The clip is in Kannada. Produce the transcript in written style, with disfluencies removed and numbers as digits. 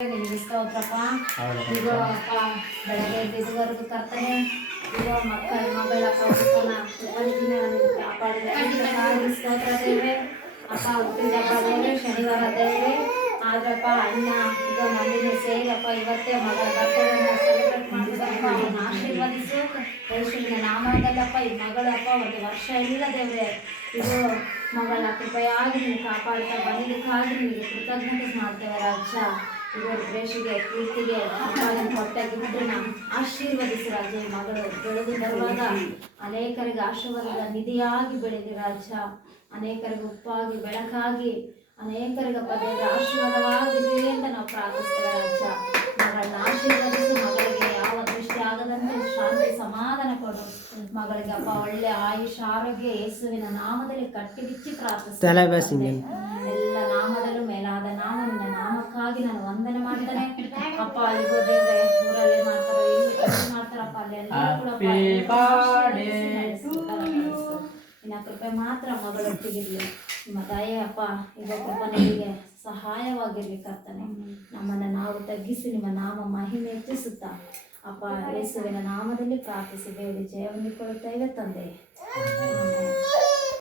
ನಿನಗೆ ಸ್ತೋತ್ರಪ್ಪ. ಇಗೋ ಅಪ್ಪ, ಬೆಳಗ್ಗೆ ಇದುವರೆಗೂ ಕರ್ತನೆ ಇಗೋ ಮಗಳ ಕಾಪಾಡಿದ ಸ್ತೋತ್ರ ದೇವ್ರೆ. ಅಪ್ಪ ಹುಟ್ಟಿದ ಹಬ್ಬ ದೇವ್ರೆ, ಶನಿವಾರ ದೇವ್ರೆ. ಆದ್ರಪ್ಪ ಅಣ್ಣ ಈಗ ಮಂದಿನ ಸೇರಪ್ಪ ಇವತ್ತೇ ಮಗಳ ಬರ್ತಡೇನ ಸೆಲೆಬ್ರೇಟ್ ಮಾಡಿದಪ್ಪ, ಅವನ್ನ ಆಶೀರ್ವದಿಸು ಯೇಸುವಿನ ನಾಮದಲ್ಲಪ್ಪ. ಈ ಮಗಳಪ್ಪ ಒಂದು ವರ್ಷ ಇಲ್ಲ ದೇವ್ರೆ. ಇದು ಮಗಳ ಕೃಪೆಯಾಗಿ ನೀವು ಕಾಪಾಡ್ತಾ ಬಂದಿದ್ದಕ್ಕಾಗಿ ನಿಮಗೆ ಕೃತಜ್ಞತೆ ಮಾಡ್ತೇವೆ ರಾಜ. ಇವರು ದ್ವೇಷಿಗೆ ಕೀರ್ತಿಗೆ ಕೊಟ್ಟ ಗಿಫ್ಟನ್ನ ಆಶೀರ್ವದಿಸಿ ರಾಜ. ಈ ಮಗಳು ಬೆಳೆದು ಬರುವಾಗ ಅನೇಕರಿಗೆ ಆಶೀರ್ವಾದದ ನಿಧಿಯಾಗಿ ಬೆಳೆದಿ ರಾಜ. ಅನೇಕರಿಗೆ ಉಪ್ಪಾಗಿ ಬೆಳಕಾಗಿ ಅನೇಕರಿಗೆ ಪದೇವ ಆಶೀರ್ವಾದವಾಗಿರಲಿ ಅಂತ ನಾವು ಪ್ರಾರ್ಥಿಸ್ತೇವೆ ರಾಜ. ಮಗಳನ್ನ ಆಶೀರ್ವದಿಸಿ, ಮಗಳಿಗೆ ಯಾವ ದೃಷ್ಟಿ ಆಗದಂತೆ ಶಾಂತಿ ಸಮಾಧಾನ ಕೊಡು ಮಗಳಿಗೆ ಅಪ್ಪ. ಒಳ್ಳೆ ಆಯುಷ್ ಆರೋಗ್ಯ ಯೇಸುವಿನ ನಾಮದಲ್ಲಿ ಕಟ್ಟಿ ಬಿಚ್ಚಿ ಪ್ರಾರ್ಥಿಸ್ತೇನೆ. ಎಲ್ಲ ನಾಮದಲ್ಲೂ ಮೇಲಾದ ನಾಮ ನಿನ್ನ ನಾಮಕ್ಕಾಗಿ ನಾನು ವಂದನೆ ಮಾಡ್ತೇನೆ ಅಪ್ಪ. ಇಗೋ ದೇವ್ರೆ, ಊರಲ್ಲೇ ಮಾಡ್ತಾರೋ ಇಲ್ಲಿ ಮಾಡ್ತಾರಪ್ಪ, ಅಲ್ಲಿ ನಿನ್ನ ಕೃಪೆ ಮಾತ್ರ ಮಗಳೊಟ್ಟಿಗಿರ್ಲಿ. ನಿಮ್ಮ ದಯೆ ಅಪ್ಪ ಈಗ ಕೃಪನಿಗೆ ಸಹಾಯವಾಗಿರ್ಲಿ ಕರ್ತನೆ. ನಮ್ಮನ್ನು ನಾವು ತಗ್ಗಿಸಿ ನಿಮ್ಮ ನಾಮ ಮಹಿಮೆ ಹೆಚ್ಚಿಸುತ್ತಾ ಅಪ್ಪ ಯೇಸುವಿನ ನಾಮದಲ್ಲಿ ಪ್ರಾರ್ಥಿಸಿ ಬೇಡಿ ಜಯವನ್ನು ಕೊಡುತ್ತೇವೆ ತಂದೆ.